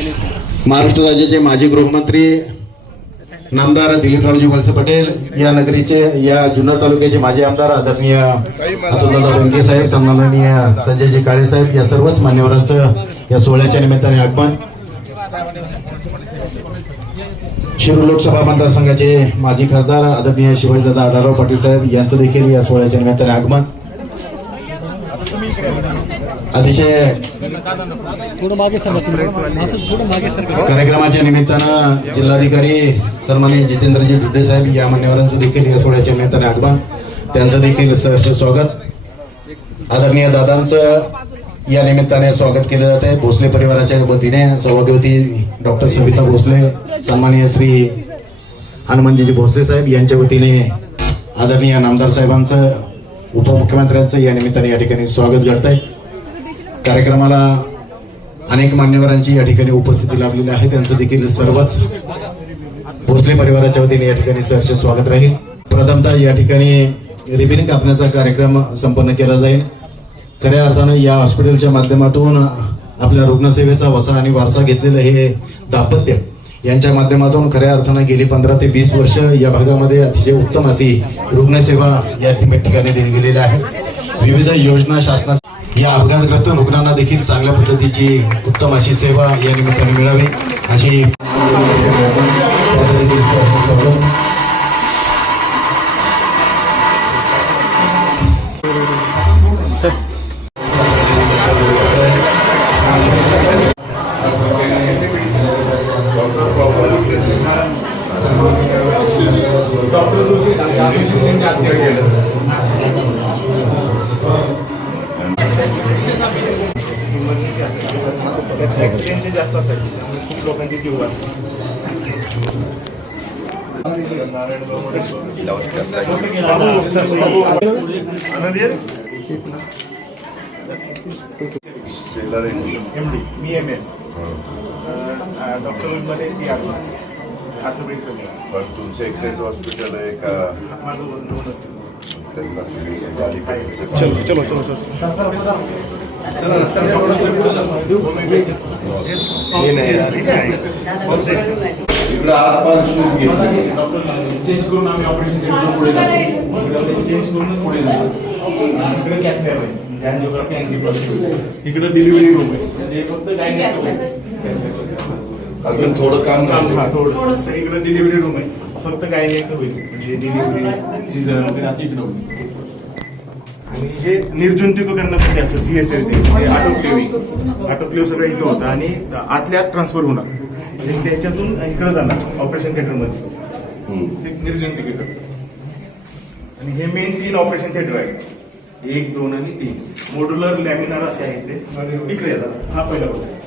महाराष्ट्र राज्याचे माजी गृहमंत्री नामदार दिलीपरावजी वळसे पटेल या नगरीचे या जुन्नर तालुक्याचे माजी आमदार आदरणीय अतुलदादा बेनके साहेब सन्माननीय संजयजी काळे साहेब या सर्वच मान्यवरांचं या सोहळ्याच्या निमित्ताने आगमन. शिरूर लोकसभा मतदारसंघाचे माजी खासदार आदरणीय शिवाजीदादा आढळराव पाटील साहेब यांचं देखील या सोहळ्याच्या निमित्ताने आगमन. अतिशय कार्यक्रमाच्या निमित्तानं जिल्हाधिकारी सन्माननीय जितेंद्रजी ढुड्डे साहेब या मान्यवरांचं देखील या सोहळ्याच्या निमित्ताने आगमन. त्यांचं देखील सहर्ष स्वागत. आदरणीय दादांचं या निमित्ताने स्वागत केलं जात आहे. भोसले परिवाराच्या वतीने सभागवती डॉक्टर सविता भोसले सन्माननीय श्री हनुमानजीजी भोसले साहेब यांच्या वतीने आदरणीय नामदार साहेबांचं उपमुख्यमंत्र्यांचं या निमित्ताने या ठिकाणी स्वागत घडत आहे कार्यक्रमाला अनेक मान्यवरांची या ठिकाणी उपस्थिती लाभलेली आहे. त्यांचं देखील सर्वच भोसले परिवाराच्या वतीने या ठिकाणी सहर्ष स्वागत राहील. प्रथमतः या ठिकाणी रिबिन कापण्याचा कार्यक्रम संपन्न केला जाईल. खऱ्या अर्थानं या हॉस्पिटलच्या माध्यमातून आपल्या रुग्णसेवेचा वसा आणि वारसा घेतलेलं हे दाम्पत्य यांच्या माध्यमातून खऱ्या अर्थानं गेली पंधरा ते वीस वर्ष या भागामध्ये अतिशय उत्तम अशी रुग्णसेवा या ठिकाणी दिली गेलेली आहे. विविध योजना शासना या अपघातग्रस्त रुग्णांना देखील चांगल्या पद्धतीची उत्तम अशी सेवा या निमित्ताने मिळावी. अशी ऍक्सिडेंटचे जास्त असायचे खूप लोकांचे जीव एम डी मी एम एस डॉक्टरमध्ये ती सगळं पण तुमचं एकटेच हॉस्पिटल आहे. का माझं दोन असतील चलो चलो. चलो चलो इकडं आतमान शूज घेतलं. चेंज करून आम्ही ऑपरेशन थिएटरला पुढे जातो चेंज करूनच पुढे जातो इकडे कॅफे आहे अँजिओग्राफी अँजिओग्राफी इकडे डिलिव्हरी रूम आहे. म्हणजे फक्त गायनेचं अजून थोडं काम थोडं. इकडे डिलिव्हरी रूम आहे. फक्त गायनेचं होईल. म्हणजे डिलिव्हरी सीझन वगैरे असं इकडे होईल. आणि हे निर्जंतुकीकरणासाठी असतं C S L T autoclaving autoclave सगळं इथं होतं आणि आतल्या ट्रान्सफर होणार. म्हणजे त्याच्यातून इकडे जाणार ऑपरेशन थिएटरमध्ये. ते निर्जंतुकीकरण. आणि हे मेन तीन ऑपरेशन थिएटर आहे एक दोन आणि तीन. मोड्युलर लॅमिनार असे आहेत ते. इकडे येतात हा पहिला होता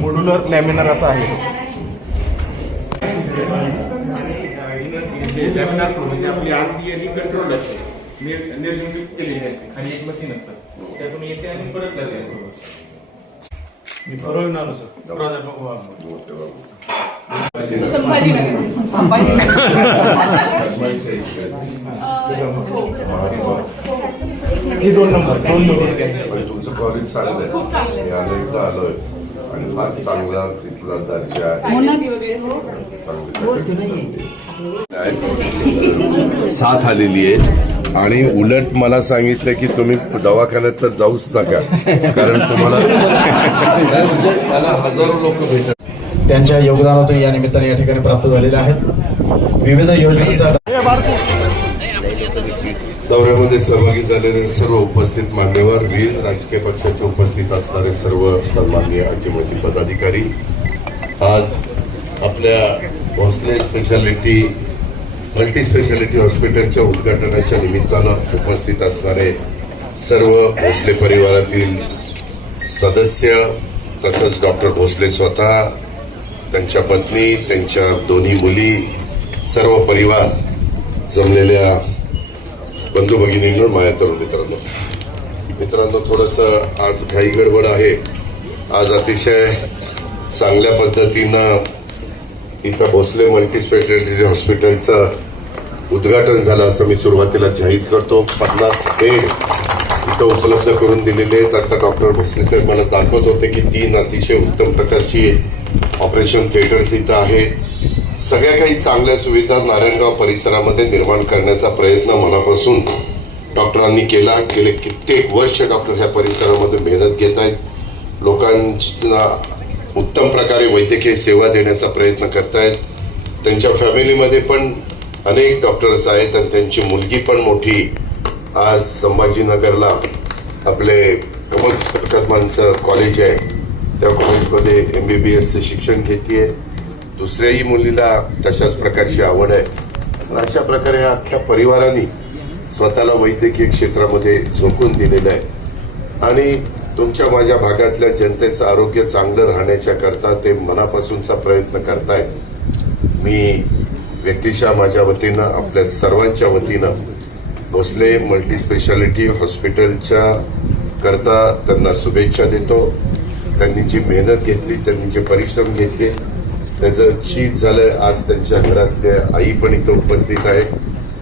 मोड्युलर लॅमिनार असा आहे. लॅमिनार म्हणजे आपली आरती आणि कंट्रोल असते. निर- निर्जंतुक केलेली असते. खाली एक मशीन असतं. त्यातून येते आणि परत जाते मी. ही दोन नंबर दोन नंबर. पण तुमचं कॉलेज चांगलं आहे. मी आलं एकदा आलोय आणि फार चांगला तिथला दर्जा आहे. चांगली साथ आलेली आहे. आणि उलट मला सांगितलं की तुम्ही दवाखान्यात तर जाऊच नका. कारण तुम्हाला हजारो लोक भेटत त्यांच्या योगदानातून या निमित्ताने या ठिकाणी प्राप्त झालेल्या आहेत. विविध योजनांचा दौऱ्यामध्ये सहभागी झालेले सर्व उपस्थित मान्यवर विविध राजकीय पक्षाचे उपस्थित असणारे सर्व सन्माननीय आजीमाजी पदाधिकारी. आज आपल्या भोसले स्पेशालिटी मल्टीस्पेशालिटी हॉस्पिटलच्या उद्घाटनाच्या निमित्तानं उपस्थित असणारे सर्व भोसले परिवारातील सदस्य तसंच डॉक्टर भोसले स्वतः त्यांच्या पत्नी त्यांच्या दोन्ही मुली सर्व परिवार जमलेल्या बंधू भगिनींवर माया तरुण मित्रांनो. मित्रांनो थोडस आज घाई गडबड आहे. आज अतिशय चांगल्या पद्धतीनं इथं भोसले मल्टी स्पेशालिटी हॉस्पिटलचं उद्घाटन झालं असं मी सुरुवातीला जाहीर करतो. पन्नास बेड इथं उपलब्ध करून दिलेले आहेत. आता डॉक्टर भोसले साहेब मला दाखवत होते की तीन अतिशय उत्तम प्रकारची ऑपरेशन थिएटर्स इथं आहेत. सगळ्या काही चांगल्या सुविधा नारायणगाव परिसरामध्ये निर्माण करण्याचा प्रयत्न मनापासून डॉक्टरांनी केला. गेले कित्येक वर्ष डॉक्टर ह्या परिसरामध्ये मेहनत घेत आहेत. लोकांना उत्तम प्रकारे वैद्यकीय सेवा देण्याचा प्रयत्न करतायत. त्यांच्या फॅमिलीमध्ये पण अनेक डॉक्टर्स आहेत आणि त्यांची मुलगी पण मोठी. आज संभाजीनगरला आपले कमल कदमांचं कॉलेज आहे. त्या कॉलेजमध्ये एम बी बी एसचं शिक्षण घेते दुसऱ्याही मुलीला तशाच प्रकारची आवड आहे. अशा प्रकारे अख्ख्या परिवाराने स्वतःला वैद्यकीय क्षेत्रामध्ये झोकून दिलेलं आहे. आणि तुमच्या माझ्या भागातल्या जनतेचं आरोग्य चांगलं राहण्याच्या करता ते मनापासूनचा प्रयत्न करतायत. मी व्यक्तिशा माझ्या वतीनं आपल्या सर्वांच्या वतीनं भोसले मल्टी स्पेशालिटी हॉस्पिटलच्या करता त्यांना शुभेच्छा देतो. त्यांनी जी मेहनत घेतली त्यांनी जे परिश्रम घेतले त्याचं चीज झालं आज त्यांच्या घरातल्या आई पण इथं उपस्थित आहे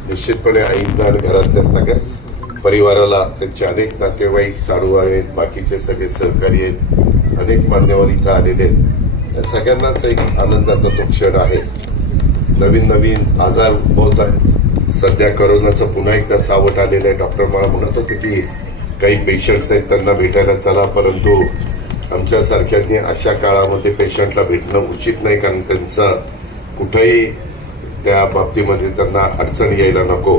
निश्चितपणे आईंना घरातल्या सगळ्याच परिवाराला त्यांचे अनेक नातेवाईक साडू आहेत बाकीचे सगळे सहकारी आहेत अनेक मान्यवर इथं आलेले आहेत. या सगळ्यांनाच एक आनंदाचा तो क्षण आहे. नवीन नवीन आजार उद्भवत आहेत. सध्या करोनाचं पुन्हा एकदा सावट आलेलं आहे. डॉक्टर मला म्हणत होते की काही पेशंट्स आहेत त्यांना भेटायला चला परंतु आमच्यासारख्यांनी अशा काळामध्ये पेशंटला भेटणं उचित नाही कारण त्यांचा कुठंही त्या बाबतीमध्ये त्यांना अडचण यायला नको.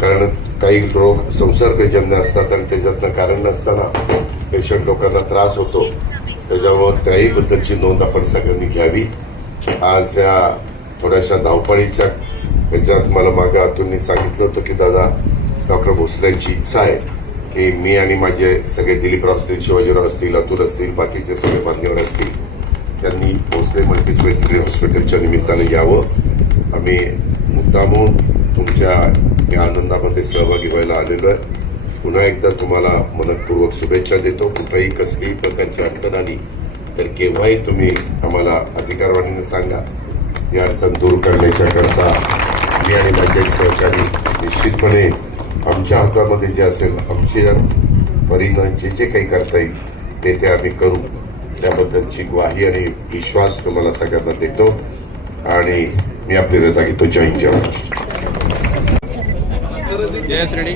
कारण काही रोग संसर्गजन्य असतात आणि त्याच्यातनं कारण नसताना पेशंट लोकांना त्रास होतो त्याच्यामुळे त्याही बद्दलची नोंद आपण सगळ्यांनी घ्यावी. आज या थोड्याशा धावपळीच्या ह्याच्यात मला मागे अतुलनी सांगितलं होतं की दादा डॉक्टर भोसल्यांची इच्छा आहे की मी आणि माझे सगळे दिलीपराव असतील शिवाजीराव असतील अतुल असतील बाकीचे सगळे मान्यवर असतील त्यांनी भोसले मल्टी स्पेशालिटी हॉस्पिटलच्या निमित्तानं यावं. आम्ही मुद्दामून तुमच्या या आनंदामध्ये सहभागी व्हायला आलेलो आहे. पुन्हा एकदा तुम्हाला मनपूर्वक शुभेच्छा देतो. कुठेही कसलीही प्रकारची अडचण आली तर केव्हाही तुम्ही आम्हाला अधिकारवाणीने सांगा. ही अडचण दूर करण्याच्या करता मी आणि माझे सहकारी निश्चितपणे आमच्या हातामध्ये जे असेल आमच्या परीनं जे जे काही करता येईल ते ते आम्ही करू. त्याबद्दलची ग्वाही आणि विश्वास तुम्हाला सगळ्यांना देतो. आणि मी आपली रजा घेतो. जय जवान येस रेडी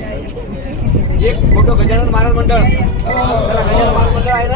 एक फोटो गजानन महाराज मंडळ. चला गजानन महाराज मंडळ आहे ना?